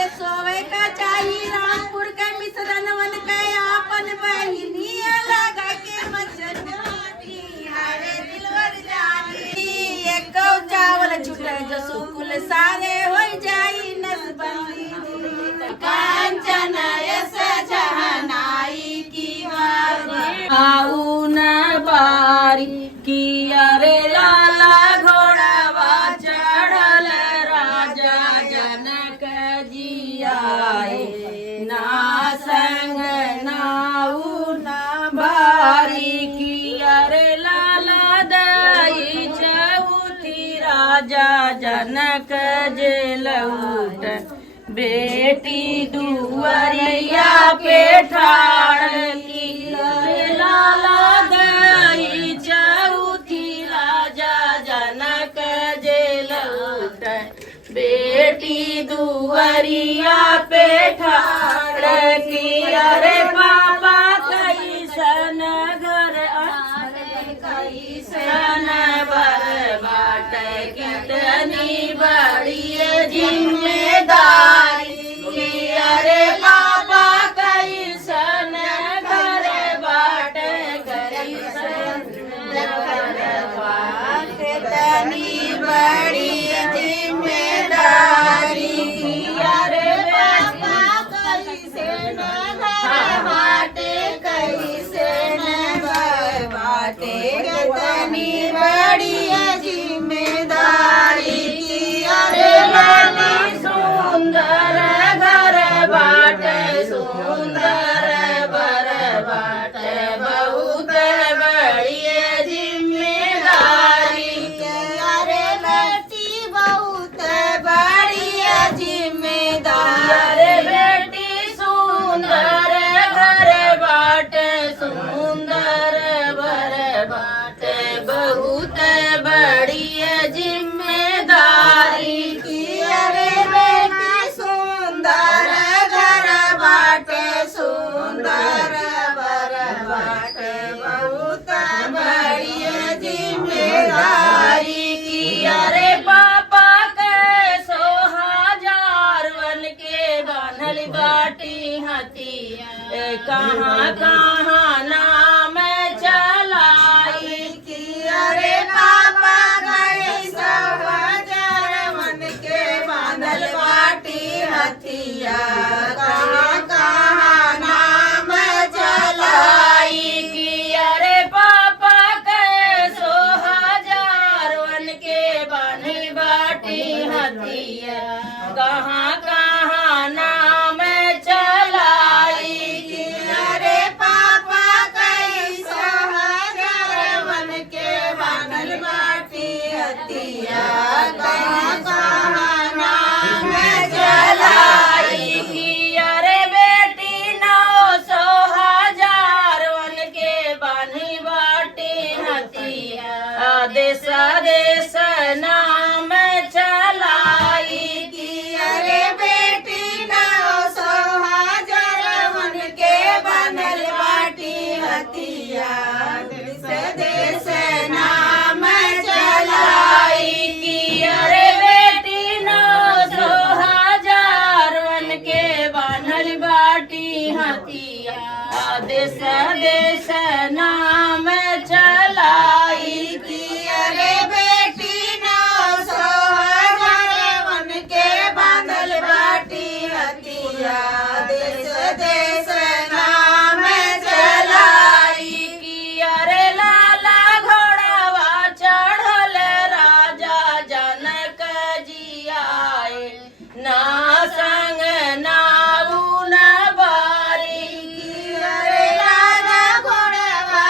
अरे सोवे का चाही रामपुर के मिश्रनवन के आपन बहिनी लगा के मचनाती हरे दिलवर जानी एक चावल छुटे जो सुकुल सारे हो जाई नसबंदी कांचन ऐसा जहनाई की वारी आऊ न बारी की अरे लाला घोड़ावा चढ़ल राजा जनक जी आए ना संग नाऊ न बारी की अरे लाला दई चौथी राजा जनक जे लौट बेटी दुआरिया पे ठाड़ की लाला दई चौथी राजा जनक जे लौट बेटी दुआरिया पे ठाड़ की अरे पापा कैसन घर कैसन बर बाट कितनी बड़ी जिम्मेदारी अरे पापा कैसन घर बाट कैसन कितनी बड़ी जिम्मेदारी अरे पापा कैसन घर बाटे कैसन घर बाटे कितनी बड़ी जिम्मेदारी अरे लाली सुंदर घर बाट सुंदर बर बाट बहुत बड़ी जिम्मेदारी अरे बेटी बहुत बड़ी जिम्मेदारी अरे बेटी सुंदर घर बाट सुंदर बर बाट बहुत बड़ी जिम्मेदारी की अरे बेटी सुंदर घर बाट सुंदर बर बाट बहुत बड़ी जिम्मेदारी की अरे पापा के 100,000 वन के बांधल बाटी हथिया कहाँ कहाँ नाम चलाई की अरे पापा के 100,000 वन के बांधल बाटी हथिया कहाँ कहाँ नाम चलाई की अरे पापा के 100,000 वन के बांधल बाटी हथिया कहाँ कहाँ नाम चलाई की अरे पापा के 100,000 वन के बांधल बाटी हथिया कहाँ कहाँ नाम चलाई की अरे बेटी 900,000 वन के बांधी बाटी हथिया देश देश नाम चलाई की अरे बेटी 900,000 वन के बांधल बाटी हथिया देश देश नाम चलाई की अरे बेटी 900,000 वन के बांधल बाटी हथिया देश देश नाम चलाई की अरे बेटी 900,000 वन के बांधल बाटी हथिया देश देश नाम चलाई की अरे लाला घोड़ावा चढ़ल राजा जनक जी आए ना संग नाऊ न बारी की अरे लाला घोड़ावा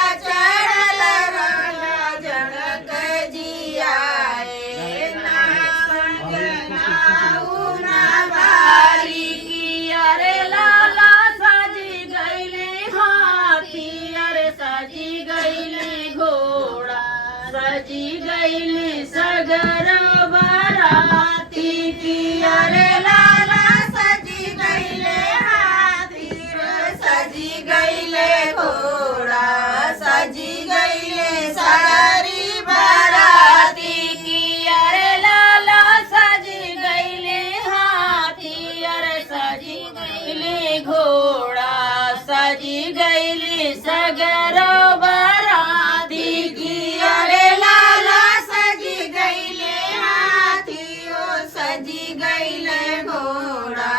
सगरो बराती की अरे लाला सजी गईले हाथी ओ सजी गईले घोड़ा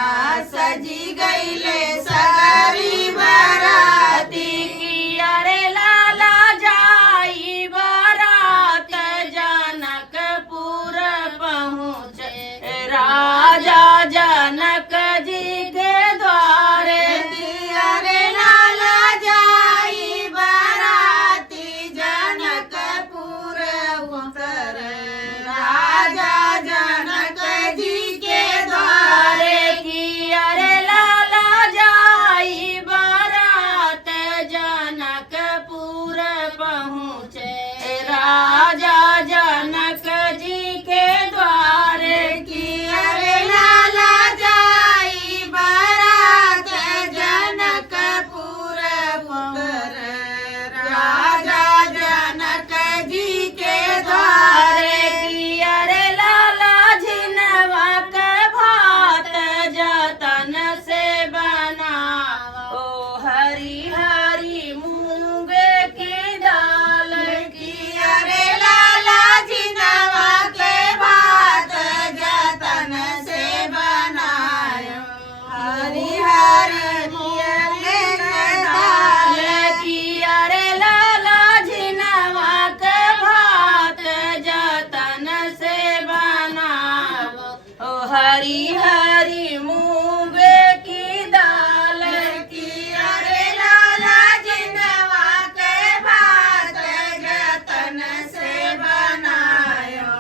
सजी गईले सगरी बराती की अरे लाला जाई बारात जनकपुर पहुँचे राजा जनक जी के द्वारे की अरे लाला जाई बाराती जनकपुर उतर राजा जनक जी के द्वारे की अरे लाला जाई बारात जनकपुर पहुँचे राजा जनक जी के द्वारे की अरे लाला जाई बारात जनकपुर उतर राजा जनक जी के द्वारे की अरे लाला झिनवा के भात जतन से बना ओ हरी हरी मूंगे की दाल की अरे लाला झिनवा के भात जतन से बनायो हरी हरी मूंगे की दाल की अरे लाला झिनवा के भात जतन से बनाओ ओ हरी हरी मूंगे की दाल की अरे लाला झिनवा के भात जतन से बनायो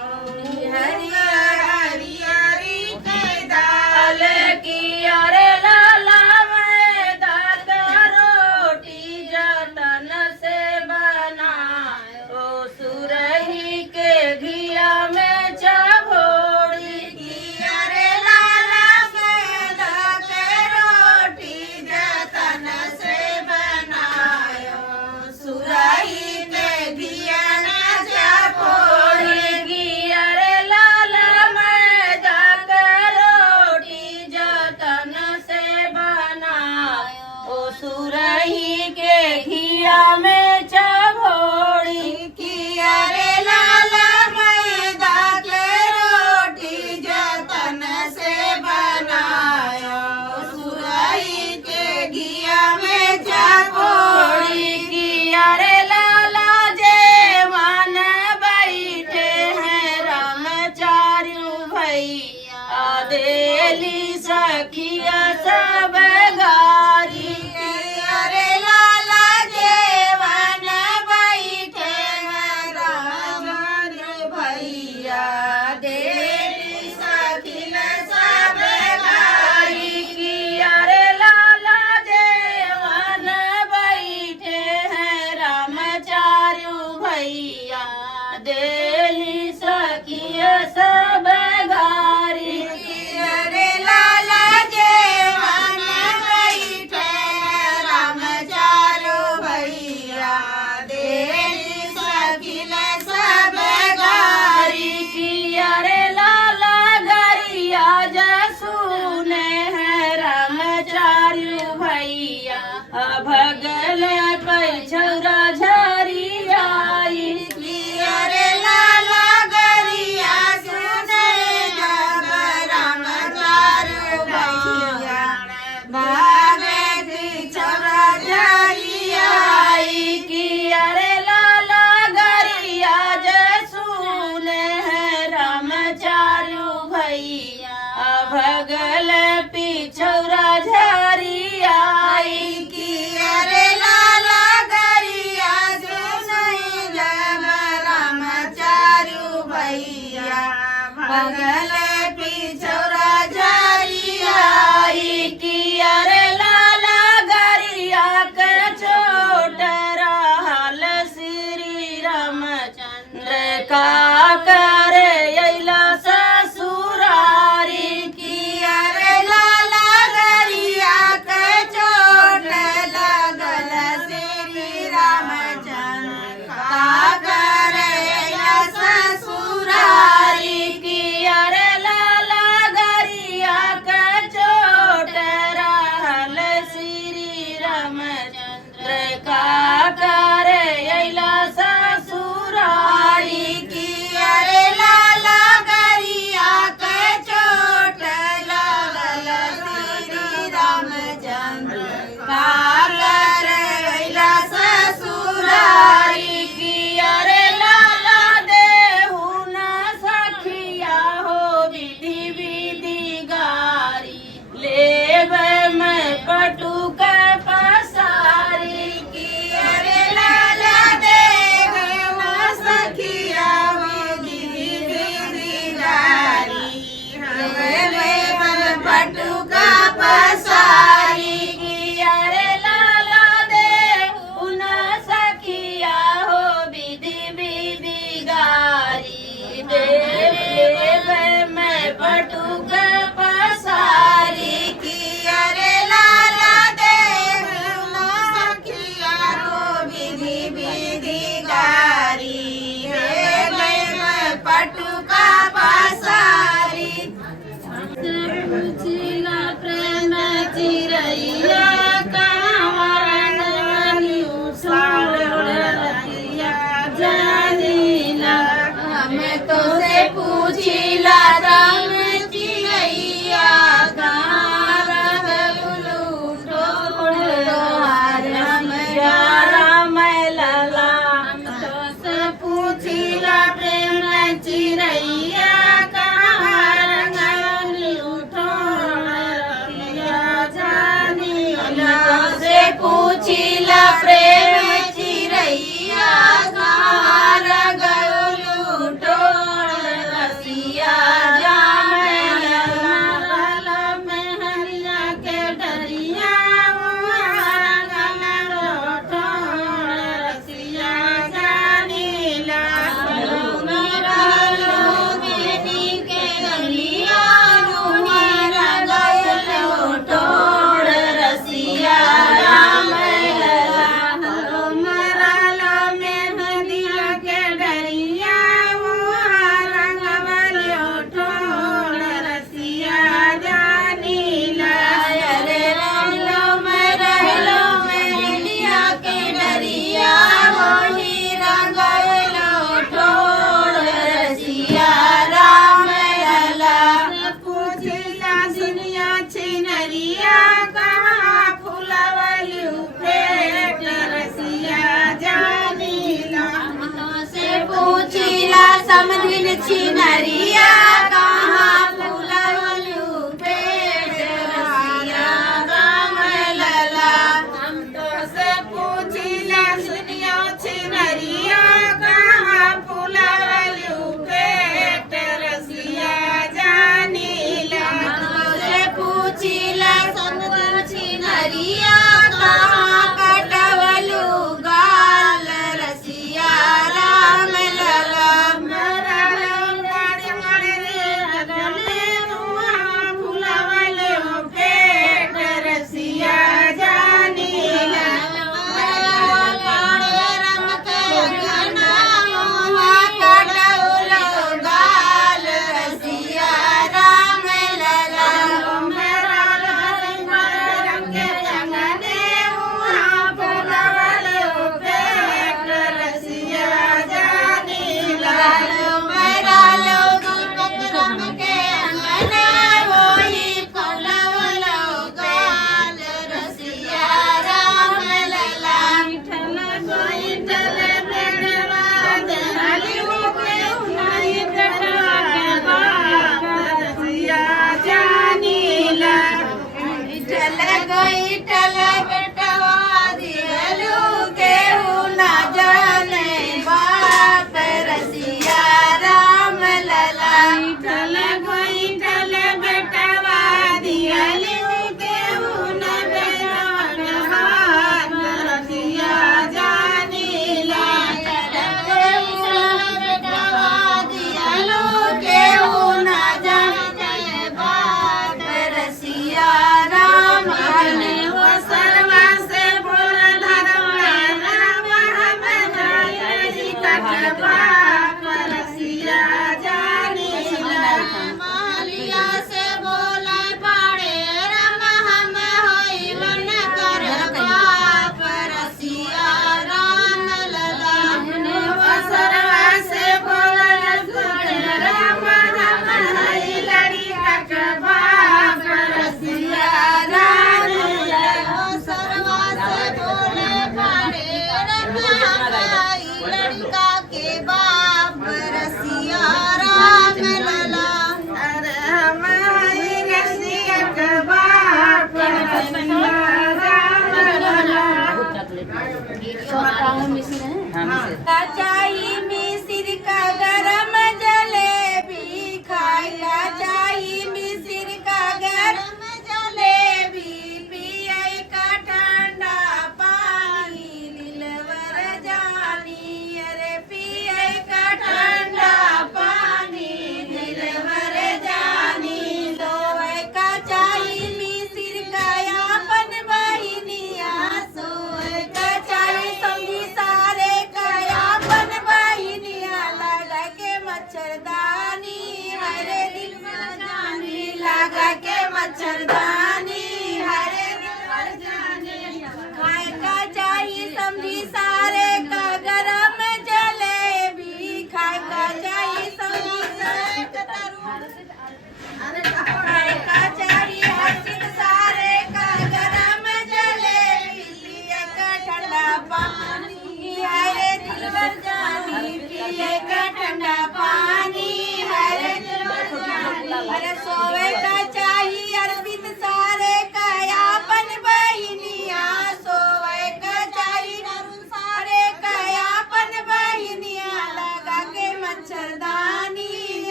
हरी हरी हरी के दाल की अरे लाला मैदा का रोटी जतन से बनायो ओ सुरही के घिया में चभोड़ी की अरे लाला मैदा के रोटी जतन से बनायो सुरही के घिया में चभोड़ी की अरे लाला मैदा के रोटी जतन से बनायो ओ सुरही के घिया में चभोड़ी की अरे लाला मैदा के रोटी जतन से बनायो सुरही के घिया में चभोड़ी की अरे लाला जेवान बैठे हैं रामचार्य भैया देली सखिया सब गारी की अरे लाला जेवान बैठे हैं रामचार्य भैया देली सखिया सब गारी की अरे लाला जेवान बैठे हैं रामचार्य भैया देली सखिया सब गारी की अरे लाला जेवान बैठे हैं रामचार्य भैया देली सखिया सब गारी की अरे लाला गरिया जसूने हैं रामचार्य भैया भगल पैछौरा झरियाई की अरे लाला गरिया सुने जब रामचार्य भैया भागे पैछौरा झरियाई की अरे लाला गरिया जसूने हैं रामचार्य भैया भगल पिछौरा झरियाई की अरे लाला गरिया सुने जब रामचार्य भैया भगल पिछौरा झरियाई की अरे पटुक पसारी की अरे लाला देव सखिया विधि विधि गारी पटुक पसारी की अरे लाला देव सखिया हो विधि विधि गारी देव मैं पटुक पसारी की अरे लाला देव सखिया हो विधि विधि गारी मैं पटुक पसारी पूछिला प्रेम चिरैया जानीला हमें तो से पूछिला राम चिरैया राम लला हम तो से पूछिला प्रेम चिरैया पूछिला प्रेम चिरैया गार गलू टोड़ रसिया जाम में हरिया के डरिया टोड़ रसिया जानीला मेरा लोगनी के गलिया नुहारा गलू टोड़ रसिया समधिन छिनरिया कहाँ फूलवलू पेट रसिया राम लला हम तो से पूछिला सुनिया छिनरिया कहाँ फूलवलू पेट रसिया जानीला हम तो से पूछिला समधिन छिनरिया कहाँ कटवलू गाल रसिया राम लला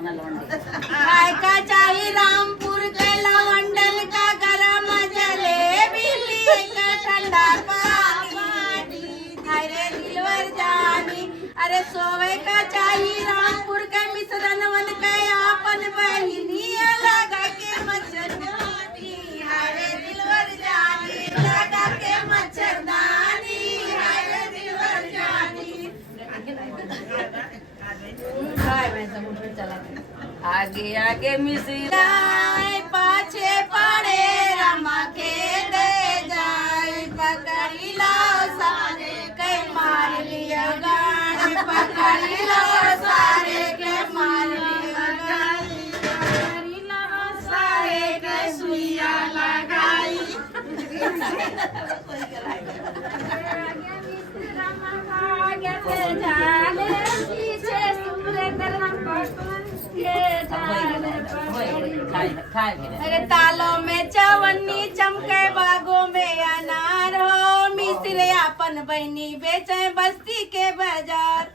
अपना लौंडे खाए का चाहिए रामपुर के लवंडन का गरम जलेबी लिए का ठंडा पानी अरे दिलवर जानी अरे सोवे का चाहिए रामपुर के मिश्रणवन के आपन बहिनी लगा के मच्छरदानी अरे दिलवर जानी लगा के मच्छरदानी अरे दिलवर जानी आगे आगे मिसिरा पाछे पड़े रमा के दे जाए पकड़ी लाओ सारे के मार लिया गाड़ी पकड़ी लाओ सारे के मार लिया गाड़ी पकड़ी लाओ सारे के सुइया लगाई अरे तालों में चवन्नी चमके बागों में अनार हो मिस्र अपन बहनी बेचे बस्ती के बाजार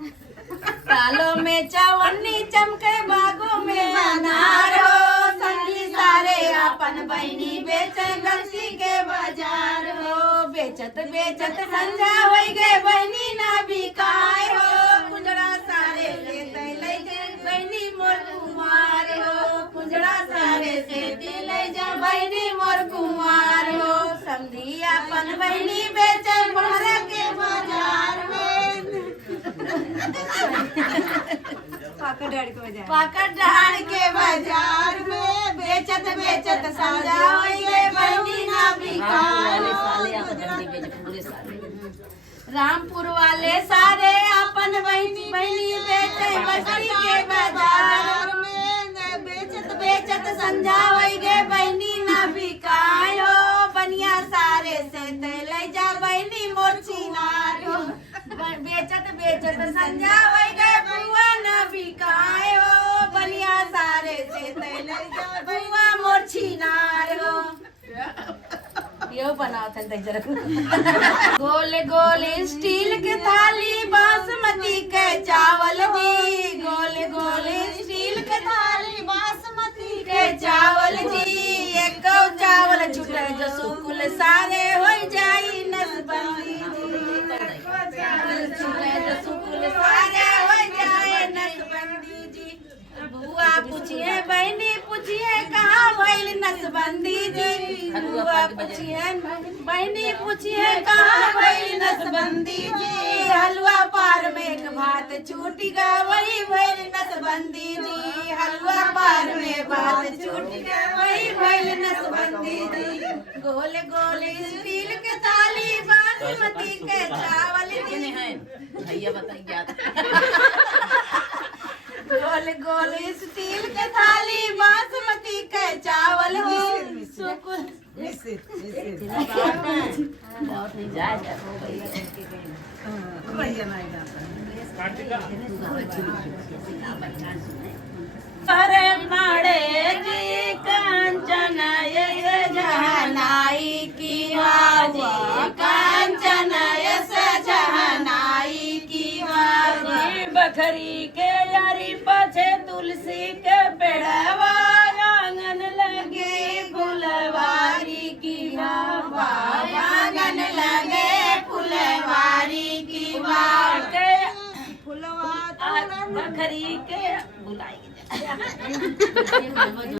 तालों में चवन्नी चमके बागों में अनार हो संगी सारे अपन बहनी बेचे बस्ती के बाजार हो बेचत बेचत संजा हो गए बहनी ना बिकाय हो कुंजड़ा सारे लेते ले गए बहनी मोर कुमार हो कुंजड़ा सारे से ले जा बहनी मोर कुमार हो समझी अपन बहनी बेचे भर के बाजार में पाकड़ डाड़ के बाजार में बेचत बेचत समझा हो गए बहनी ना बिकाय रामपुर वाले सारे अपन बहनी बहनी बेचे बस्ती के बाजार में बेचत बेचत समझा हो गए बहनी ना बिकाय हो बनिया सारे से ले जा बहनी मोची नारो बेचत बेचत समझा हो गए बुआ ना बिकाय हो बनिया सारे से ले जा बुआ मोची नारो यो बनाओ था जरा गोल गोल स्टील के थाली बासमती के चावल जी गोल गोल स्टील के थाली बासमती के चावल जी एक चावल छुटे जो सुकुल सारे हो जाई नसबंदी छुटे जो सुकुल सारे हो जाए नसबंदी जी बुआ पूछिए बहनी पूछिए कहाँ भइल नसबंदी जी बुआ पूछिए बहनी पूछिए कहाँ भइल नसबंदी जी हलवा पार में एक भात छूट गया वही भइल नसबंदी जी हलवा पार में भात छूट गया वही भइल नसबंदी जी गोल गोल स्टील के थाली बासमती के चावल जी भैया बताइए गोल गोल स्टील के थाली बासमती के चावल हो सुकुल बहुत नहीं जाए अरे माड़े जी कांचन ये जहनाई की वाजी कांचन ये जहनाई की वाजी बखरी के यारी पछे तुलसी के पेड़वा आंगन लगे फुलवारी की बाबा आंगन लगे फुलवारी की बाटे फुलवा बखरी के बुलाई